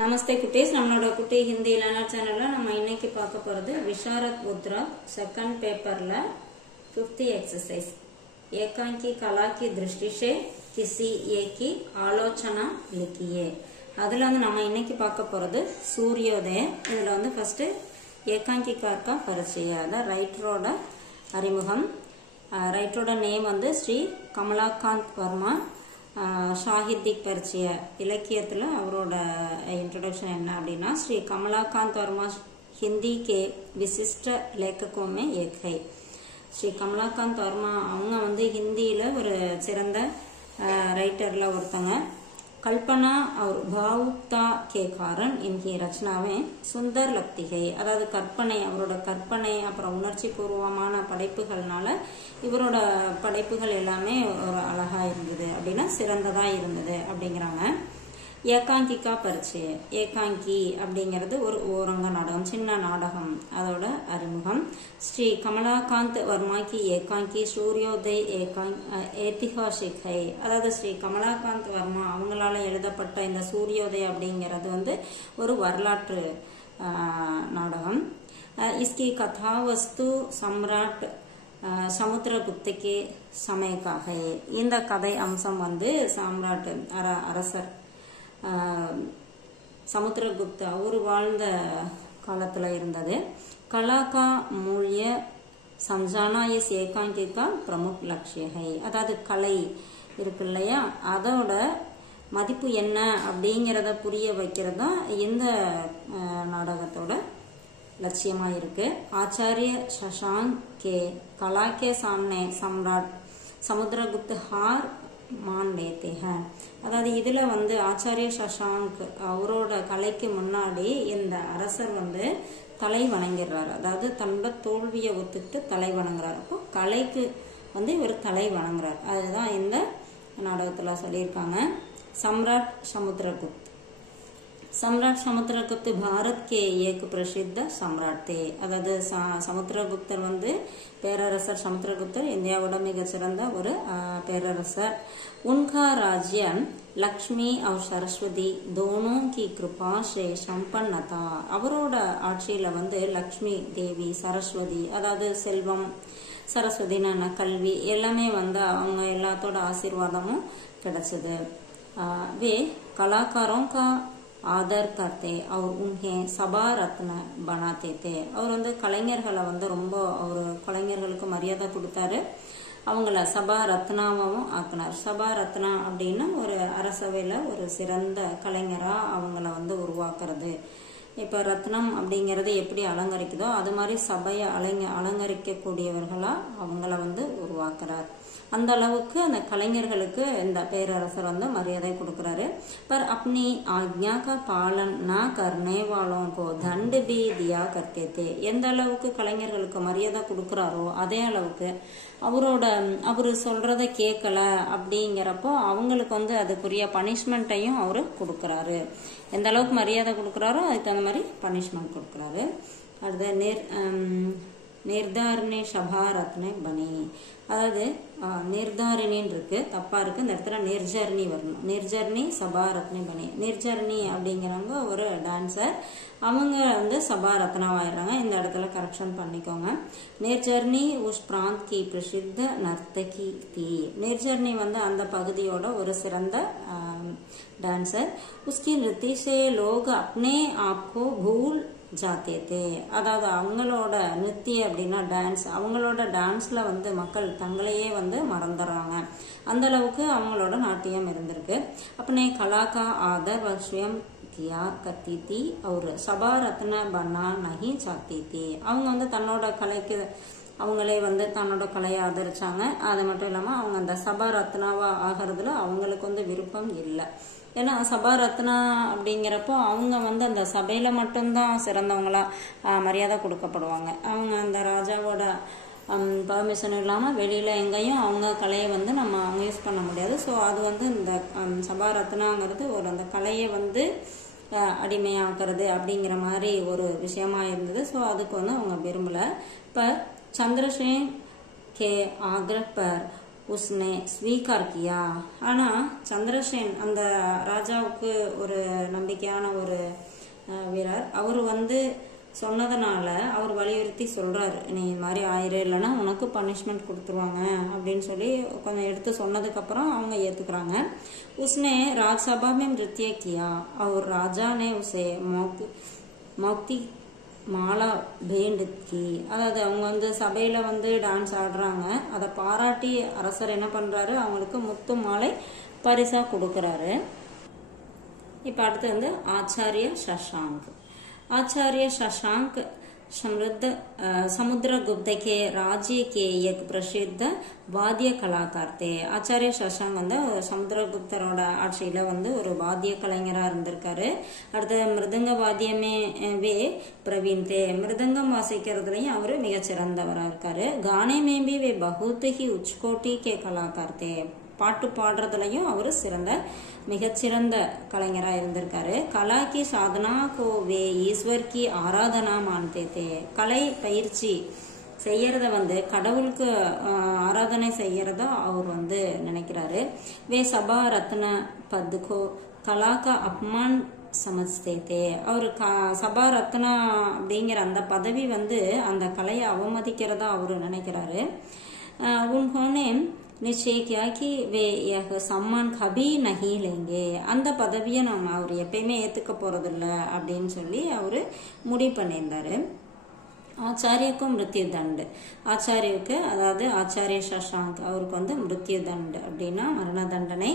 நமஸ்தே குட்டீஸ், நம்மளோட குட்டி ஹிந்தி லேர்னர் சேனல்ல நம்ம இன்னைக்கு பார்க்க போறது விஷாரத் முத்ரா செகண்ட் பேப்பர்ல 5th एक्सरसाइज एकांकी कला की दृष्टि से किसी एक की आलोचना लिखिए. அதுல வந்து நம்ம இன்னைக்கு பார்க்க போறது சூரியோதயம். இதுல வந்து ஃபர்ஸ்ட் ஏகாங்கிகா பரிச்சயம், அத ரைட்டரோட அறிமுகம். ரைட்டரோட நேம் வந்து ஸ்ரீ கமலாகாந்த் வர்மா. சாகித்யிக் பரிச்சய இலக்கியத்தில் அவரோட इंट्रोडक्शन என்ன அப்படின்னா, ஸ்ரீ कमलाकांत वर्मा हिंदी के विशिष्ट लेखकों में एक है. ஸ்ரீ कमलाकांत वर्मा அவங்க வந்து ஹிந்தியில ஒரு சிறந்த ரைட்டர்ல ஒருத்தங்க. कल्पना और भावुकता के कारण इनकी रचनाएं सुंदर लगती है. அதாவது கற்பனை, அவரோட கற்பனை அப்புறம் உணர்ச்சி பூர்வமான படைப்புகள்னால இவரோட படைப்புகள் எல்லாமே ஒரு அழகா இருந்தது அப்படின்னா சிறந்ததா இருந்தது அப்படிங்கிறாங்க. ஏகாங்கிகா பரிச்சயம், ஏகாங்கி அப்படிங்கிறது ஒரு ஓரங்க நாடகம், சின்ன நாடகம், அதோட அறிமுகம். ஸ்ரீ கமலாகாந்த் வர்மாக்கி ஏகாங்கி சூரியோதய் ஏதிஹாசிக் ஹை. அதாவது ஸ்ரீ கமலாகாந்த் வர்மா அவங்களால எழுதப்பட்ட இந்த சூரியோதய் அப்படிங்கிறது வந்து ஒரு வரலாற்று நாடகம். இஸ்கி கதாவஸ்து சம்ராட் சமுத்திரகுப்தகே சமயக்காக. இந்த கதை அம்சம் வந்து சாம்ராட் அரசர் சமுத்திரகுப்த அவர் வாழ்ந்த காலத்துல இருந்தது. கலாகா மூல்ய சம்ஜானா இஸ் ஏகாங்கிகா பிரமுக் லட்சிய ஹை. அதாவது கலை இருக்கு இல்லையா, அதோட மதிப்பு என்ன அப்படிங்கிறத புரிய வைக்கிறது தான் இந்த நாடகத்தோட லட்சியமா இருக்கு. ஆச்சாரிய சஷாங்க் கே கலா கே சாம்னே சம்ராட் சமுத்திரகுப்த ஹார் मान लेते हैं. அதாவது இதுல வந்து ஆச்சாரிய சஷாங்க் அவரோட கலைக்கு முன்னாடி இந்த அரசர் வந்து தலை வணங்கிறாரு. அதாவது தன்னோட தோல்வியை ஒத்துட்டு தலை வணங்குறாரு. அப்போ கலைக்கு வந்து இவர் தலை வணங்குறாரு. அதுதான் இந்த நாடகத்துல சொல்லியிருக்காங்க. सम्राट समुद्रगुप्त. सम्राट समुद्रगुप्त भारत के एक प्रसिद्ध सम्राट थे. அதாவது சமுத்திரகுப்தர் வந்து பேரரசர் சமுத்திரகுப்தர் இந்தியாவோட மிகச்சிறந்த ஒரு பேரரசர். उनका राज्य लक्ष्मी और सरस्वती दोनों की कृपा से संपन्न था. அவரோட ஆட்சியில வந்து லக்ஷ்மி தேவி, சரஸ்வதி அதாவது செல்வம், சரஸ்வதினா கல்வி எல்லாமே வந்து அவங்க எல்லாத்தோட ஆசீர்வாதமும் கிடைச்சது. वे कलाकारों का आदर करते और उन्हें सभा रत्न बनाते थे. அவர் வந்து கலைஞர்களை வந்து ரொம்ப ஒரு கலைஞர்களுக்கு மரியாதை கொடுத்தாரு. அவங்கள சபா ரத்னாவும் ஆக்கினார். சபா ரத்னா அப்படின்னா ஒரு அரசவையில ஒரு சிறந்த கலைஞரா அவங்கள வந்து உருவாக்குறது. இப்ப ரத்னம் அப்படிங்கறது எப்படி அலங்கரிக்குதோ அது மாதிரி சபையை அலங்கரிக்க கூடியவர்களா அவங்கள வந்து உருவாக்குறார். அந்த அளவுக்கு அந்த கலைஞர்களுக்கு இந்த பேரரசர் வந்து மரியாதை கொடுக்கிறாரு. पर अपनी आज्ञा का पालन न करने वालों को दंड भी दिया करते थे. எந்த அளவுக்கு கலைஞர்களுக்கு மரியாதை கொடுக்கறாரோ அதே அளவுக்கு அவரு சொல்றத கேட்கல அப்படிங்கிறப்போ அவங்களுக்கு வந்து அதுக்குரிய பனிஷ்மெண்ட்டையும் அவரு கொடுக்கறாரு. எந்த அளவுக்கு மரியாதை கொடுக்கறாரோ அதுக்கு தகுந்த மாதிரி பனிஷ்மெண்ட் கொடுக்கறாரு. அடுத்து நிர்தாரணி சபா ரத்ன பனி. அதாவது நிர்தாரணின்னு இருக்கு, தப்பா இருக்கு, இந்த இடத்துல நிர்ஜர்னி வரணும். நிர்ஜர்னி சபா ரத்ன பனி. நிர்ஜர்னி அப்படிங்கிறவங்க ஒரு டான்சர், அவங்க வந்து சபா ரத்னாவாயிடுறாங்க. இந்த இடத்துல கரெக்ஷன் பண்ணிக்கோங்க. நிர்ஜர்னி உஸ் பிராந்த் கி பிரசித்த நர்த்தகி தி. நிர்ஜர்னி வந்து அந்த பகுதியோட ஒரு சிறந்த டான்சர். உஸ்கி நிருத்தி சே லோக் அப்னே ஆப்கோ பூல் ஜாத்தே தே. அதாவது அவங்களோட நிருத்திய அப்படின்னா டான்ஸ், அவங்களோட டான்ஸ்ல வந்து மக்கள் தங்களையே வந்து மறந்துடுறாங்க. அந்த அளவுக்கு அவங்களோட நாட்டியம் இருந்திருக்கு. अपने कला का आदर व स्वयं किया करती थी और सभा रत्न बनना नहीं चाहती थी. அவங்க வந்து தன்னோட கலைக்கு அவங்களே வந்து தன்னோட கலையை ஆதரிச்சாங்க. அது மட்டும் இல்லாம அவங்க அந்த சபா ரத்னாவா ஆகிறதுல அவங்களுக்கு வந்து விருப்பம் இல்லை. ஏன்னா சபா ரத்னா அப்படிங்கிறப்போ அவங்க வந்து அந்த சபையில மட்டும்தான் சிறந்தவங்களா மரியாதை கொடுக்கப்படுவாங்க. அவங்க அந்த ராஜாவோட பர்மிஷன் இல்லாம வெளியில எங்கேயும் அவங்க கலையை வந்து நம்ம யூஸ் பண்ண முடியாது. ஸோ அது வந்து இந்த சபா ரத்னாங்கிறது ஒரு அந்த கலையை வந்து அடிமையாக்குறது அப்படிங்கிற மாதிரி ஒரு விஷயமா இருந்தது. ஸோ அதுக்கு வந்து அவங்க விரும்பல. இப்ப சந்திரசேன் के आग्रह पर உஸ்னே ஸ்வீகார் கியா. ஆனா சந்திரசேன் அந்த ராஜாவுக்கு ஒரு நம்பிக்கையான ஒரு வீரர், அவர் சொன்னதுனால அவர் வலியுறுத்தி சொல்றாரு, நீ இது மாதிரி ஆயிரு, இல்லைன்னா உனக்கு பனிஷ்மெண்ட் கொடுத்துருவாங்க அப்படின்னு சொல்லி கொஞ்சம் எடுத்து சொன்னதுக்கு அப்புறம் அவங்க ஏத்துக்கிறாங்க. உஸ்னே ராஜ்சபா में नृत्य किया और राजा ने उसे मौक्ति மாலா பேண்ட் கி. அதாவது அவங்க சபையில டான்ஸ் ஆடுறாங்க, அதை பாராட்டி அரசர் என்ன பண்றாரு, அவங்களுக்கு முத்து மாலை பரிசா கொடுக்கறாரு. இப்ப அடுத்து ஆச்சாரிய சஷாங்க். आचार्य शशांक समुद्रगुप्त के राज्य के एक प्रसिद्ध वाद्य कलाकार थे. ஆச்சாரிய சஷாங்க் சமுத்திரகுப்தரோட ஆட்சியில ஒரு வாத்திய கலைஞரா இருந்திருக்காரு. அடுத்து மிருதங்க வாத்தியமே பிரவீன் தே, மிருதங்கம் வாசிக்கிறதுலயும் அவரு மிகச்சிறந்தவரா இருக்காரு. கானே में भी वे बहुत ही उच्चकोटि के कलाकार थे. பாட்டு பாடுறதுலயும் அவரு மிகச்சிறந்த கலைஞரா இருந்திருக்காரு. கலா கி சாதனா கோ வே ஈஸ்வர் கி ஆராதனா மான்தே தே. கலை பயிற்சி செய்யறத கடவுளுக்கு ஆராதனை செய்யறதா அவர் நினைக்கிறாரு. வே சபா ரத்ன பத்கோ கலா கா அப்மான் சமஜ்தே தே. அவரு சபா ரத்னா அப்படிங்கிற அந்த பதவி அந்த கலையை அவமதிக்கிறதா அவரு நினைக்கிறாரு. உன்ஹோனே निश्चय किया कि वे यह सम्मान कभी नहीं लेंगे. அந்த பதவியை அவர் எப்பயுமே ஏத்துக்க போறதில்ல அப்படின்னு சொல்லி அவரு முடிவு பண்ணியிருந்தாரு. ஆச்சாரியக்கும் மிருத்யு தண்டு. ஆச்சாரியுக்கு, அதாவது ஆச்சாரிய சஷாங்க் அவருக்கு மிருத்யு தண்டு அப்படின்னா மரண தண்டனை.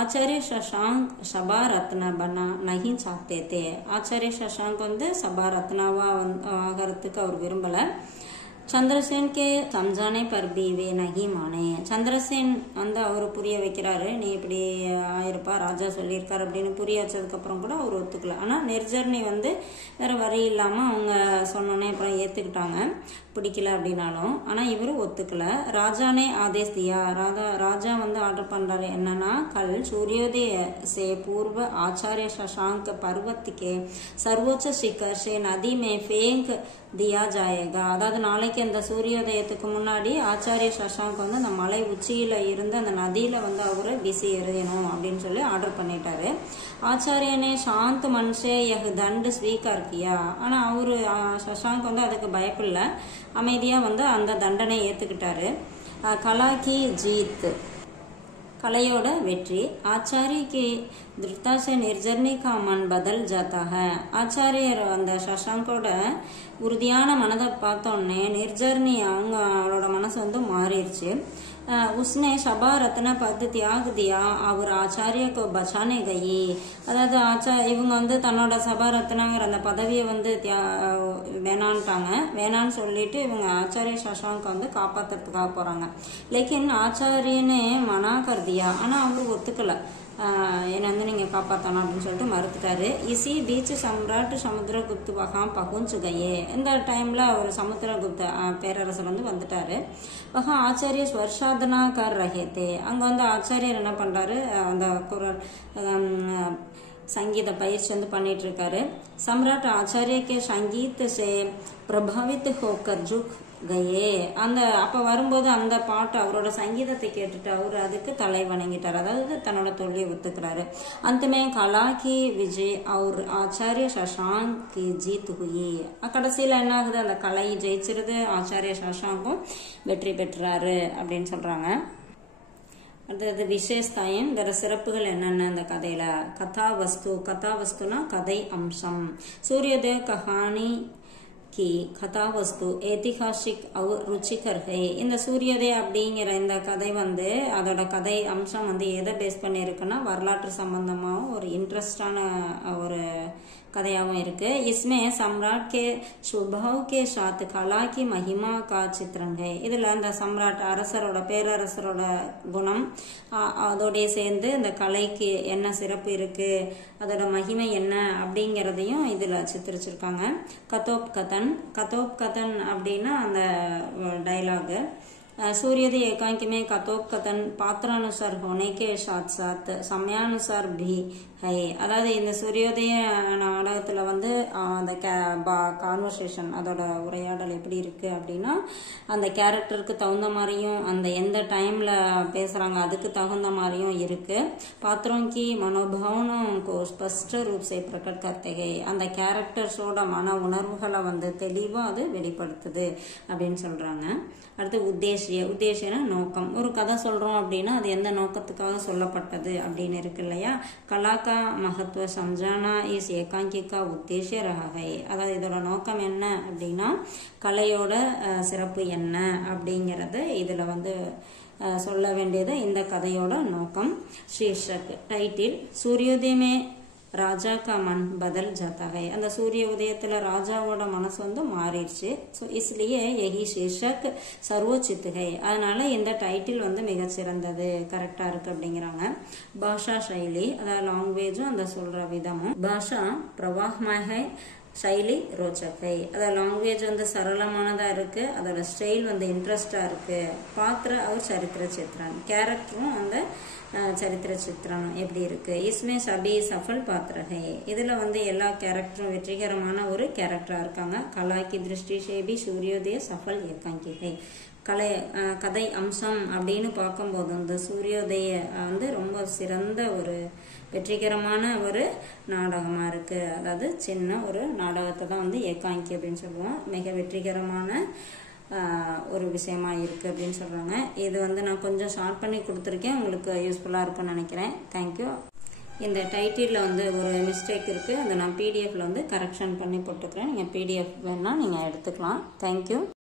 ஆச்சாரிய சஷாங்க் சபா ரத்ன பனா நஹி சாத்தே தே. ஆச்சாரிய சஷாங்க் சபா ரத்னாவா ஆகிறதுக்கு அவர் விரும்பல. சந்திரசேன் கே சம்ஜானே பர் பி வே நகி மானே. சந்திரசேன் அவரு புரிய வைக்கிறாரு, நீ இப்படி ஆயிருப்பா, ராஜா சொல்லியிருக்காரு அப்படின்னு புரிய வச்சதுக்கு அப்புறம் கூட அவர் ஒத்துக்கல. ஆனா நிர்ஜர்னி வேற வழி இல்லாம அவங்க சொன்னோன்னே அப்புறம் ஏத்துக்கிட்டாங்க, பிடிக்கல அப்படின்னாலும். ஆனா இவரு ஒத்துக்கல. ராஜானே ஆதேஷ் தியா. ராஜா ஆர்டர் பண்றாரு என்னன்னா, கல் சூரியோதய சே பூர்வ ஆச்சாரிய சஷாங்க் பர்வத்துக்கே சர்வோச்ச சிக்கர் சே நதி மே ஃபேங்க் தியா ஜாயேகா. அதாவது நாளைக்கு அந்த சூரியோதயத்துக்கு முன்னாடி ஆச்சாரிய சஷாங்க் அந்த மலை உச்சியில இருந்து அந்த நதியில அவரை வீசி எறியணும் அப்படின்னு சொல்லி ஆர்டர் பண்ணிட்டாரு. ஆச்சாரியனே சாந்த் மன்ஷே யஹ் தண்டு ஸ்வீகார் கியா. ஆனா அவரு சஷாங்க் அதுக்கு பயப்படல, அமைதியா அந்த தண்டனை ஏத்துக்கிட்டாரு. கலா கி ஜீத், கலையோட வெற்றி. ஆச்சாரிய கி திருப்தா से निर्जरनी का मन बदल जाता है. ஆச்சாரியர் அந்த சஷாங்கோட உறுதியான மனதை பார்த்தோன்னே நிர்ஜர்னி அவங்களோட மனசு மாறிடுச்சு. उसने சபா ரத்ன பத் தியாக் தியா அவர் ஆச்சாரிய கோ பச்சானே கயி. அதாவது இவங்க தன்னோட சபா ரத்னாங்கிற அந்த பதவியை வேணான்னு சொல்லிட்டு இவங்க ஆச்சாரிய சஷாங்க காப்பாத்துறதுக்காக போறாங்க. லேக்கின் ஆச்சாரியனே மனா கர்தியா. ஆனா அவரு ஒத்துக்கல, என்னை நீங்க காப்பாத்தணும் அப்படின்னு சொல்லிட்டு மறுத்துட்டாரு. இசி பீச் சம்ராட் சமுத்திரகுப்த் வகாம் பகுஞ்சு கயே. இந்த டைம்ல அவர் சமுத்திரகுப்த பேரரசர் வந்துட்டாரு. வகா ஆச்சாரிய ஸ்வர்ஷாதனா கர் ரஹேத்தே. அங்க ஆச்சாரியர் என்ன பண்றாரு, அந்த குரல் சங்கீத பயிற்சி பண்ணிட்டு இருக்காரு. சம்ராட் ஆச்சாரிய கே சங்கீத் சே பிரபாவித் ஹோக்கர் ஜுக் கயே. அப்ப வரும்போது அந்த பாட்டு அவரோட சங்கீதத்தை கேட்டுட்டு அவரு அதுக்கு தலை வணங்கிட்டாரு, அதாவது தன்னோட தொழிலை ஒத்துக்கிறாரு. அந்தமே கலா கி விஜய் அவர் ஆச்சாரிய சஷாங்க் கி ஜீத் ஹுயி. கடைசியில என்ன ஆகுது, அந்த கலை ஜெயிச்சிருது, ஆச்சாரிய சஷாங்கும் வெற்றி பெற்றாரு அப்படின்னு சொல்றாங்க. அடுத்தது விசேஷதாயம், இதர சிறப்புகள் என்னென்ன இந்த கதையில. கதாவஸ்துனா கதை அம்சம். சூரியோதய கஹானி की कथा वस्तु ऐतिहासिक और रुचिकर है. இந்த சூரியோதய அப்படிங்கிற இந்த கதை அதோட கதை அம்சம் எதை பேஸ் பண்ணி இருக்குன்னா வரலாற்று சம்பந்தமாகவும் ஒரு இன்ட்ரெஸ்டான ஒரு கதையாகவும் இருக்கு. इसमें सम्राट के स्वभाव के साथ कला की महिमा का चित्रण है. இதுல அந்த சம்ராட் அரசரோட பேரரசரோட குணம் அதோடய சேர்ந்து இந்த கலைக்கு என்ன சிறப்பு இருக்கு, அதோட மகிமை என்ன அப்படிங்கறதையும் இதுல சித்தரிச்சிருக்காங்க. கதோப் கதன் அப்படின்னா அந்த டைலாக். सूर्योदय एकांकी में कथोपकथन पात्रानुसार होने के साथ साथ समयानुसार भी है. அதாவது இந்த சூரியோதய நாடகத்துல வந்து அந்த கான்வர்சேஷன் அதோட உரையாடல் எப்படி இருக்கு அப்படின்னா அந்த கேரக்டருக்கு தகுந்த மாதிரியும் அந்த எந்த டைம்ல பேசுறாங்க அதுக்கு தகுந்த மாதிரியும் இருக்கு. पात्रों की मनोभावनों को स्पष्ट रूप से प्रकट करते हैं. அந்த கேரக்டர்ஸோட மன உணர்வுகளை வந்து தெளிவா அது வெளிப்படுத்துது அப்படின்னு சொல்றாங்க. அடுத்து உத்தேசியனா நோக்கம். ஒரு கதை சொல்றோம் அப்படின்னா அது எந்த நோக்கத்துக்காக சொல்லப்பட்டது அப்படின்னு இருக்கு இல்லையா. கலாக்கா மகத்துவ சம்ஜானா இஸ் ஏகாங்கிகா உத்தேசிய ரகை. அதாவது இதோட நோக்கம் என்ன அப்படின்னா கலையோட சிறப்பு என்ன அப்படிங்கறது இதுல வந்து சொல்ல வேண்டியது இந்த கதையோட நோக்கம். शीर्षक டைட்டில் சூரியோதயமே ராஜா கா மன் பதல் ஜாத்தா है. அந்த சூரிய உதயத்துல ராஜாவோட மனசு வந்து மாறிடுச்சு. ஸோ इसलिए यही शीर्षक सर्वोचित है. அதனால இந்த டைட்டில் வந்து மிகச்சிறந்தது கரெக்டா இருக்கு அப்படிங்கிறாங்க. பாஷா சைலி அதாவது லாங்குவேஜும் அந்த சொல்ற விதமும். பாஷா பிரவாஹ்மய है शैली रोचक है. அதாவது லாங்குவேஜ் வந்து சரளமானதா இருக்கு. அதோட ஸ்டைல் வந்து இன்ட்ரெஸ்டா இருக்கு. பாத்திர அவர் சரித்திர சித்திரன் கேரக்டரும் அந்த சரித்திர சித்திரம் எப்படி இருக்கு. इसमें सभी सफल पात्र है. இதுல வந்து எல்லா கேரக்டரும் வெற்றிகரமான ஒரு கேரக்டரா இருக்காங்க. கலா की दृष्टि से भी सूर्योदय सफल एकांकी है. கதை அம்சம் அப்படின்னு பார்க்கும்போது இந்த சூரியோதய வந்து ரொம்ப சிறந்த ஒரு வெற்றிகரமான ஒரு நாடகமா இருக்கு. அதாவது சின்ன ஒரு நாடகத்தை தான் வந்து ஏகாங்கி அப்படின்னு சொல்லுவோம். மிக வெற்றிகரமான ஒரு விஷயமா இருக்கு அப்படின்னு சொல்றாங்க. இது வந்து நான் கொஞ்சம் ஷார்ட் பண்ணி கொடுத்துருக்கேன். உங்களுக்கு யூஸ்ஃபுல்லா இருக்கும்னு நினைக்கிறேன். தேங்க்யூ. இந்த டைட்டில்ல வந்து ஒரு மிஸ்டேக் இருக்கு. அதை நான் பிடிஎஃப்ல வந்து கரெக்ஷன் பண்ணி போட்டுக்கிறேன். நீங்க பிடிஎஃப் வேணா நீங்க எடுத்துக்கலாம். தேங்க்யூ.